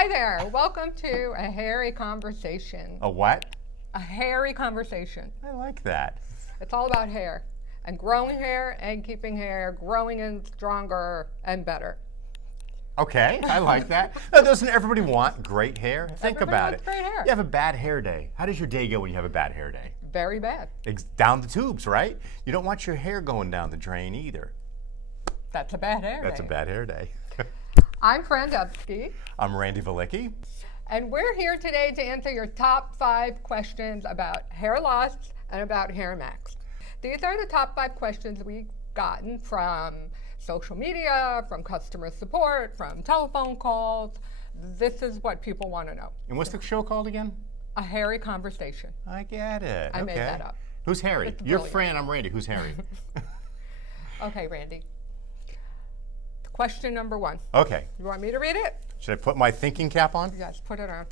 Hi there. Welcome to a hairy conversation. A what? A hairy conversation. I like that. It's all about hair and growing hair and keeping hair growing and stronger and better. Okay, I like that. Now, doesn't everybody want great hair? Think Everybody about wants it. great hair. You have a bad hair day. How does your day go when you have a bad hair day? Very bad. Down the tubes, right? You don't want your hair going down the drain either. That's a bad hair That's day. a bad hair day. I'm Fran Dubsky, I'm Randy Valicki. and we're here today to answer your top 5 questions about hair loss and about HairMax. These are the top 5 questions we've gotten from social media, from customer support, from telephone calls. This is what people want to know. And what's the show called again? A hairy conversation. I get it. I okay. made that up. Who's Harry? It's You're brilliant. Fran, I'm Randy. Who's Harry? Okay, Randy. Question number 1. Okay. You want me to read it? Should I put my thinking cap on? Yes, put it on.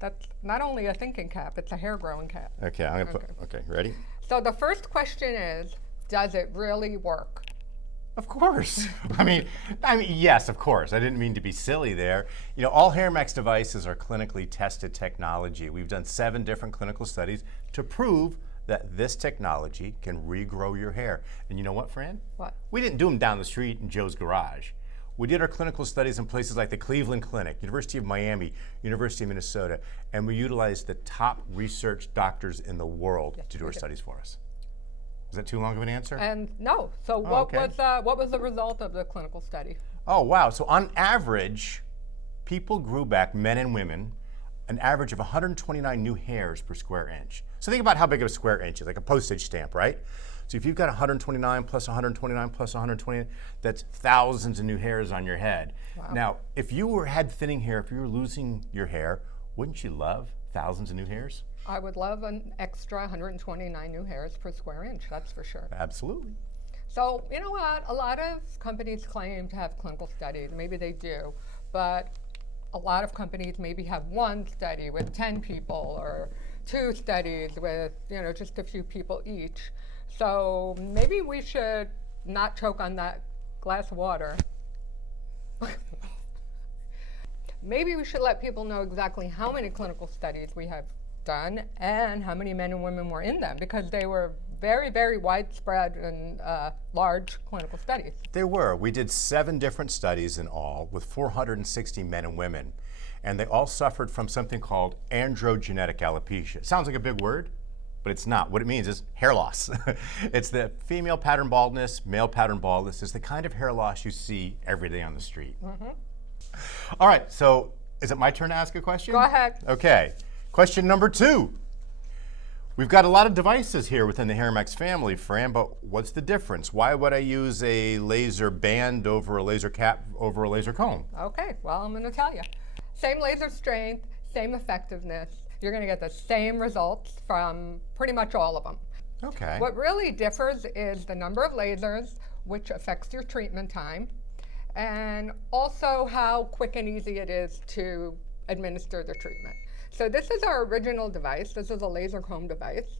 That's not only a thinking cap, it's a hair growing cap. Okay, I'm gonna put. Okay, ready? So the first question is, does it really work? Of course. I mean, yes, of course. I didn't mean to be silly there. You know, all HairMax devices are clinically tested technology. We've done 7 different clinical studies to prove that this technology can regrow your hair. And you know what, Fran? What? We didn't do them down the street in Joe's garage. We did our clinical studies in places like the Cleveland Clinic, University of Miami, University of Minnesota, and we utilized the top research doctors in the world to do our studies for us. Is that too long of an answer? And no. So what was the result of the clinical study? Oh, wow. So on average, people grew back, men and women, an average of 129 new hairs per square inch. So think about how big of a square inch is, like a postage stamp, right? So if you've got 129 plus 129 plus 120, that's thousands of new hairs on your head. Wow. Now, if you had thinning hair, if you were losing your hair, wouldn't you love thousands of new hairs? I would love an extra 129 new hairs per square inch, that's for sure. Absolutely. So, you know what? A lot of companies claim to have clinical studies. Maybe they do, but a lot of companies maybe have 1 study with 10 people or 2 studies with, just a few people each. So maybe we should not choke on that glass of water. Maybe we should let people know exactly how many clinical studies we have done and how many men and women were in them, because they were very, very widespread and large clinical studies. There were. We did 7 different studies in all with 460 men and women, and they all suffered from something called androgeneticalopecia. It sounds like a big word, but it's not. What it means is hair loss. It's the female pattern baldness, male pattern baldness. It's the kind of hair loss you see every day on the street. Mm-hmm. All right, so is it my turn to ask a question? Go ahead. Okay. Question number 2. We've got a lot of devices here within the HairMax family, Fran, but what's the difference? Why would I use a laser band over a laser cap over a laser comb? Okay, well, I'm going to tell you. Same laser strength, same effectiveness. You're going to get the same results from pretty much all of them. Okay. What really differs is the number of lasers, which affects your treatment time, and also how quick and easy it is to administer the treatment. So this is our original device. This is a laser comb device.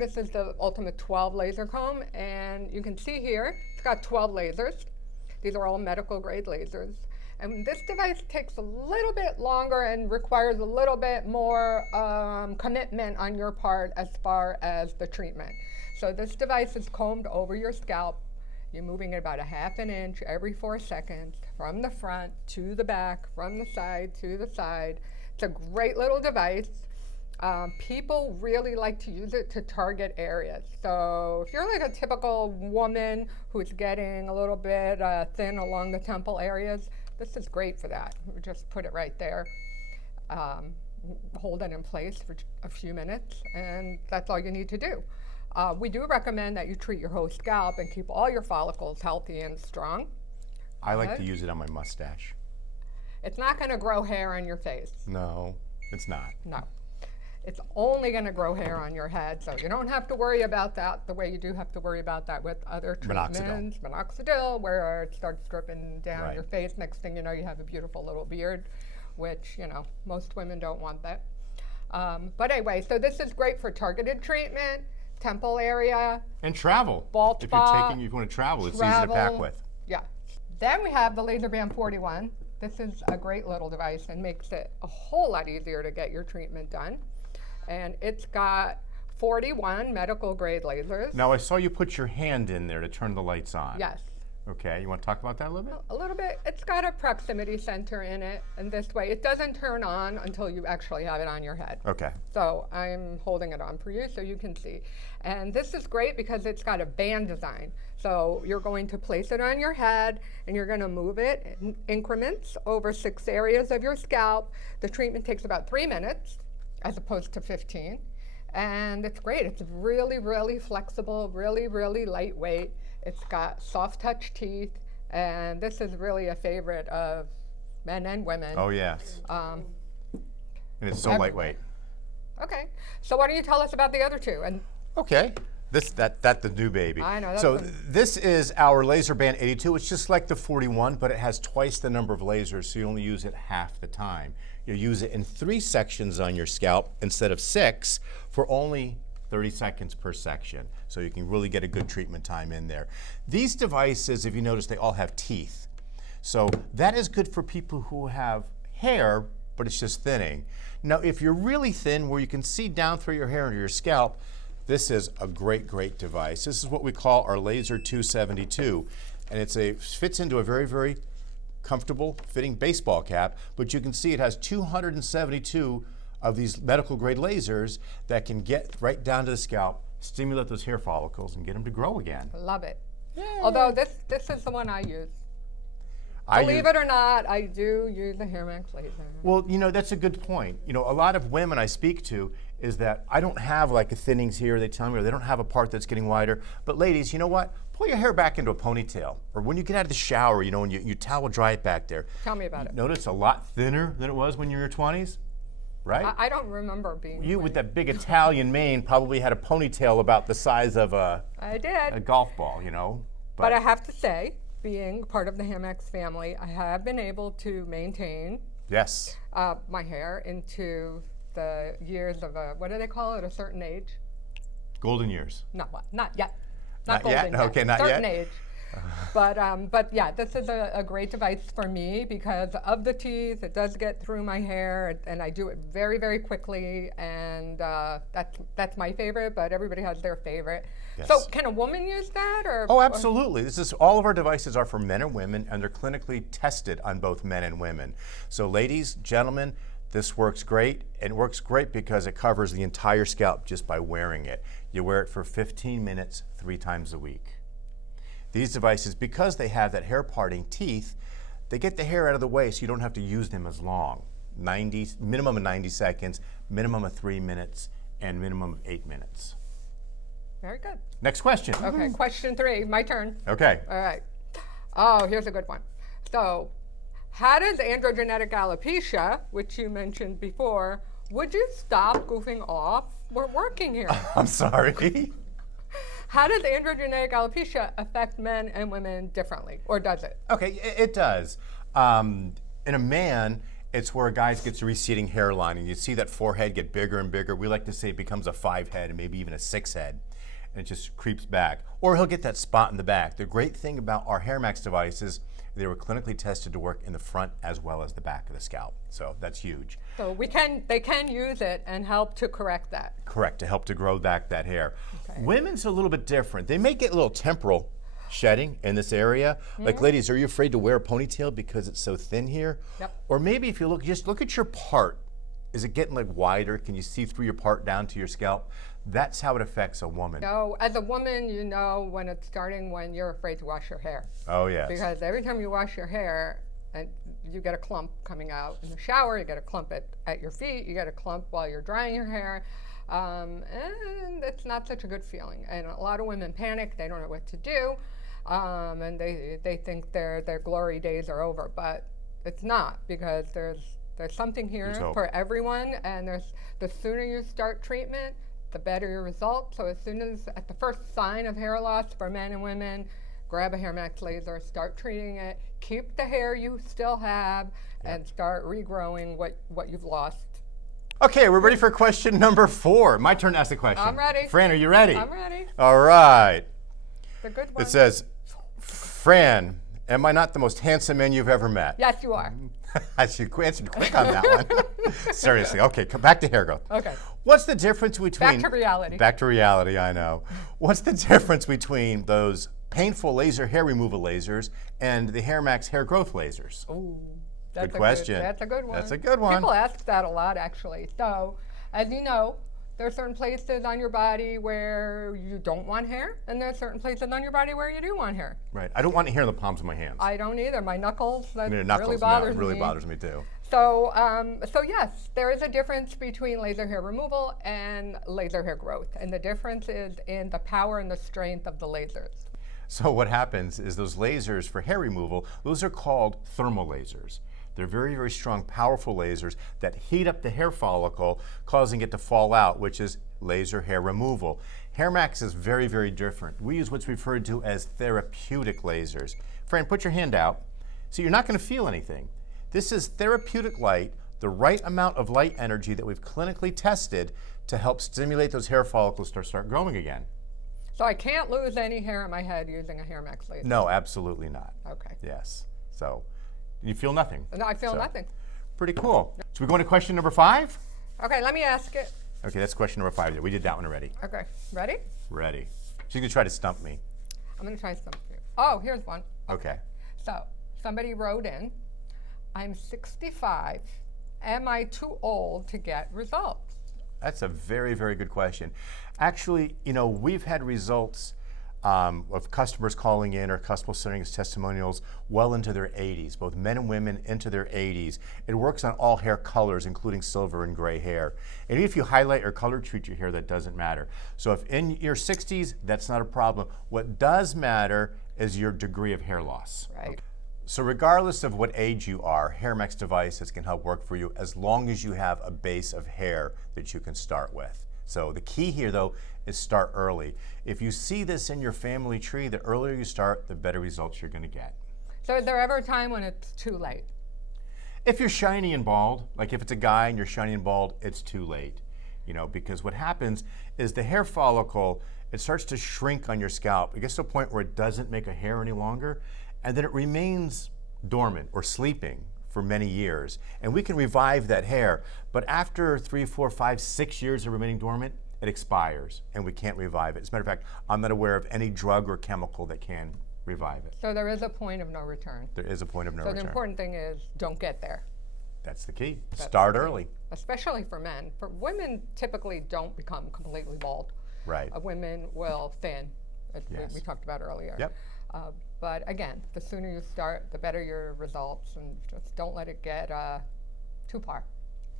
This is the Ultimate 12 laser comb, and you can see here, it's got 12 lasers. These are all medical grade lasers. And this device takes a little bit longer and requires a little bit more commitment on your part as far as the treatment. So this device is combed over your scalp. You're moving it about a ½ an inch every 4 seconds, from the front to the back, from the side to the side. It's a great little device. People really like to use it to target areas. So if you're like a typical woman who's getting a little bit thin along the temple areas, this is great for that. Just put it right there, hold it in place for a few minutes, and that's all you need to do. We do recommend that you treat your whole scalp and keep all your follicles healthy and strong. I like to use it on my mustache. It's not going to grow hair on your face. No, it's not. No. It's only going to grow hair on your head, so you don't have to worry about that the way you do have to worry about that with other treatments. Minoxidil, where it starts dripping down your face. Next thing you know, you have a beautiful little beard, which, most women don't want that. But anyway, so this is great for targeted treatment, temple area. And travel. Bald spot. If you want to travel, it's easy to pack with. Yeah. Then we have the LaserBand 41. This is a great little device and makes it a whole lot easier to get your treatment done. And it's got 41 medical grade lasers. Now I saw you put your hand in there to turn the lights on. Yes. Okay, you want to talk about that a little bit? A little bit. It's got a proximity sensor in it, and this way it doesn't turn on until you actually have it on your head. Okay. So I'm holding it on for you so you can see. And this is great because it's got a band design. So you're going to place it on your head and you're going to move it in increments over 6 areas of your scalp. The treatment takes about 3 minutes as opposed to 15. And it's great. It's really, really flexible, really, really lightweight. It's got soft touch teeth, and this is really a favorite of men and women. Oh, yes. And it's so lightweight. Okay, so why don't you tell us about the other two? And Okay. That's the new baby. I know, that's So the- this is our Laser Band 82. It's just like the 41, but it has twice the number of lasers, so you only use it half the time. You use it in 3 sections on your scalp instead of 6 for only 30 seconds per section. So you can really get a good treatment time in there. These devices, if you notice, they all have teeth. So that is good for people who have hair, but it's just thinning. Now, if you're really thin, where you can see down through your hair into your scalp, this is a great, great device. This is what we call our Laser 272, and fits into a very, very comfortable fitting baseball cap, but you can see it has 272 of these medical grade lasers that can get right down to the scalp, stimulate those hair follicles, and get them to grow again. love it. Although this is the one I use. I Believe use- it or not, I do use a HairMax laser. Well, that's a good point. A lot of women I speak to is that I don't have like a thinnings here, they tell me, or they don't have a part that's getting wider. But ladies, you know what? Pull your hair back into a ponytail. Or when you get out of the shower, and you towel dry it back there. Tell me about it. Notice a lot thinner than it was when you were in your 20s, right? I don't remember being. You with that big Italian mane probably had a ponytail about the size of a I did. golf ball, But I have to say, being part of the HairMax family, I have been able to maintain Yes. my hair into the years of what do they call it? A certain age? Golden years. Not yet. Not golden yet? Okay, not certain yet. age. But yeah, this is a great device for me because of the teeth. It does get through my hair, and I do it very, very quickly. And that's my favorite. But everybody has their favorite. Yes. So can a woman use that? Or Oh, absolutely. All of our devices are for men and women, and they're clinically tested on both men and women. So ladies, gentlemen, this works great, and it works great because it covers the entire scalp just by wearing it. You wear it for 15 minutes 3 times a week. These devices, because they have that hair parting teeth, they get the hair out of the way so you don't have to use them as long. Minimum of 90 seconds, minimum of 3 minutes, and minimum of 8 minutes. Very good. Next question. Okay, question 3, my turn. Okay. All right. Oh, here's a good one. So, how does androgeneticalopecia, which you mentioned before, would you stop goofing off? We're working here. I'm sorry. How does androgeneticalopecia affect men and women differently, or does it? Okay, it does. In a man, it's where a guy gets a receding hairline, and you see that forehead get bigger and bigger. We like to say it becomes a 5 head and maybe even a 6 head, and it just creeps back. Or he'll get that spot in the back. The great thing about our HairMax devices, they were clinically tested to work in the front as well as the back of the scalp. So that's huge. So they can use it and help to correct that. Correct, to help to grow back that hair. Okay. Women's a little bit different. They may get a little temporal shedding in this area. Like ladies, are you afraid to wear a ponytail because it's so thin here? Yep. Or maybe if you just look at your part, is it getting like wider? Can you see through your part down to your scalp? That's how it affects a woman. So, as a woman, you know when it's starting when you're afraid to wash your hair. Oh yes. Because every time you wash your hair, and you get a clump coming out in the shower, you get a clump at your feet, you get a clump while you're drying your hair, and it's not such a good feeling. And a lot of women panic, they don't know what to do, and they think their glory days are over, but it's not, because there's something here for everyone, and the sooner you start treatment, the better your results. So as soon as, at the first sign of hair loss for men and women, grab a HairMax laser, start treating it, keep the hair you still have, and start regrowing what you've lost. Okay, we're ready for question number 4. My turn to ask the question. I'm ready. Fran, are you ready? I'm ready. All right. The good one. It says, Fran, Am I not the most handsome man you've ever met? Yes, you are. I should answer quick on that one. Seriously. Okay, come back to hair growth. Okay. What's the difference between... Back to reality. Back to reality, I know. What's the difference between those painful laser hair removal lasers and the HairMax hair growth lasers? Ooh, Good question. That's a good one. That's a good one. People ask that a lot, actually. So, as you know, there are certain places on your body where you don't want hair, and there are certain places on your body where you do want hair. Right. I don't want hair in the palms of my hands. I don't either. My knuckles, that I mean, knuckles, really no, bothers it me. really bothers me too. So, so yes, there is a difference between laser hair removal and laser hair growth, and the difference is in the power and the strength of the lasers. So what happens is those lasers for hair removal, those are called thermal lasers. They're very, very strong, powerful lasers that heat up the hair follicle, causing it to fall out, which is laser hair removal. HairMax is very, very different. We use what's referred to as therapeutic lasers. Fran, put your hand out. So you're not going to feel anything. This is therapeutic light, the right amount of light energy that we've clinically tested to help stimulate those hair follicles to start growing again. So I can't lose any hair in my head using a HairMax laser? No, absolutely not. Okay. Yes. So you feel nothing. No, I feel nothing. Pretty cool. So we go into question number 5? Okay, let me ask it. Okay, that's question number 5. We did that one already. Okay, ready? Ready. She's going to try to stump me. I'm going to try something. Oh, here's one. Okay. So, somebody wrote in, I'm 65. Am I too old to get results? That's a very, very good question. Actually, you know, we've had results of customers calling in or customers sending us testimonials well into their 80s, both men and women into their 80s. It works on all hair colors, including silver and gray hair. And even if you highlight or color treat your hair, that doesn't matter. So if in your 60s, that's not a problem. What does matter is your degree of hair loss. Right. So regardless of what age you are, HairMax devices can help work for you as long as you have a base of hair that you can start with. So the key here, though, is start early. If you see this in your family tree, the earlier you start, the better results you're going to get. So is there ever a time when it's too late? If you're shiny and bald, like if it's a guy and you're shiny and bald, it's too late. You know, because what happens is the hair follicle, it starts to shrink on your scalp. It gets to a point where it doesn't make a hair any longer, and then it remains dormant or sleeping for many years. And we can revive that hair, but after 3, 4, 5, 6 years of remaining dormant, it expires and we can't revive it. As a matter of fact, I'm not aware of any drug or chemical that can revive it. So there is a point of no return. There is a point of no return. So the important thing is don't get there. That's the key. That's Start the key. early. Especially for men. For women, typically don't become completely bald. Right. Women will thin, as Yes. we talked about earlier. Yep. But again, the sooner you start, the better your results, and just don't let it get too far.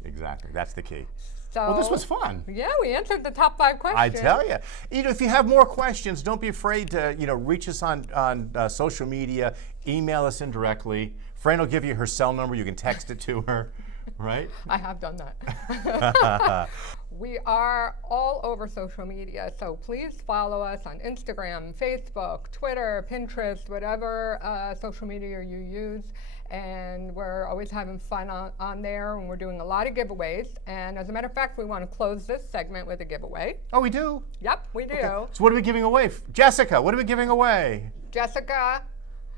Exactly. That's the key. So, Well, this was fun. Yeah, we answered the top 5 questions. I tell you. You know, if you have more questions, don't be afraid to, you know, reach us on social media, email us indirectly. Fran will give you her cell number. You can text it to her, right? I have done that. We are all over social media, so please follow us on Instagram, Facebook, Twitter, Pinterest, whatever social media you use. And we're always having fun on there, and we're doing a lot of giveaways. And as a matter of fact, we want to close this segment with a giveaway. Oh, we do? Yep, we do. Okay. So what are we giving away? Jessica, what are we giving away? Jessica.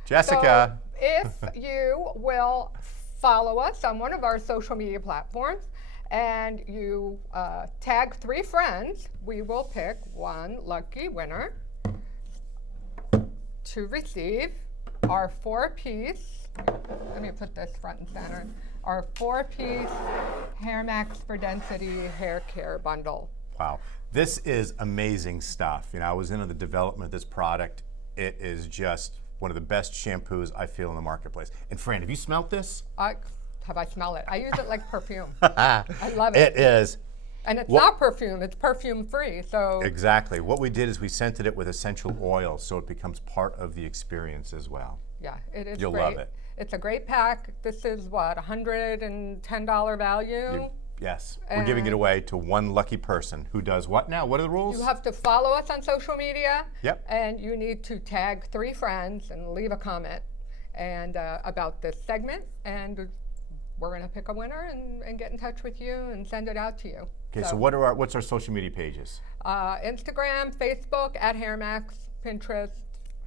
Jessica. So if you will follow us on one of our social media platforms, and you tag 3 friends, we will pick one lucky winner to receive our 4-piece, let me put this front and center, our 4-piece HairMax for Density hair care bundle. Wow. This is amazing stuff. You know, I was into the development of this product. It is just one of the best shampoos I feel in the marketplace. And Fran, have you smelled this? Have I smelled it? I use it like perfume. I love it. It is. And it's not perfume, it's perfume free. So Exactly. What we did is we scented it with essential oil so it becomes part of the experience as well. yeah, it is You'll great. love it. It's a great pack. This is what, $110 value? Yes. We're giving it away to one lucky person who does what now? What are the rules? You have to follow us on social media. Yep. And you need to tag 3 friends and leave a comment and about this segment, and we're going to pick a winner and get in touch with you and send it out to you. Okay, so what's our social media pages? Instagram, Facebook, @HairMax, Pinterest,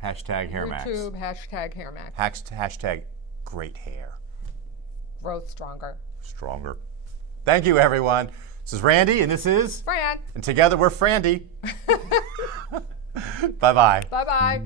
Hashtag HairMax. YouTube, hashtag HairMax. Hashtag great hair. Growth stronger. Stronger. Thank you, everyone. This is Randy, and this is Fran. And together we're Frandy. Bye-bye. Bye-bye.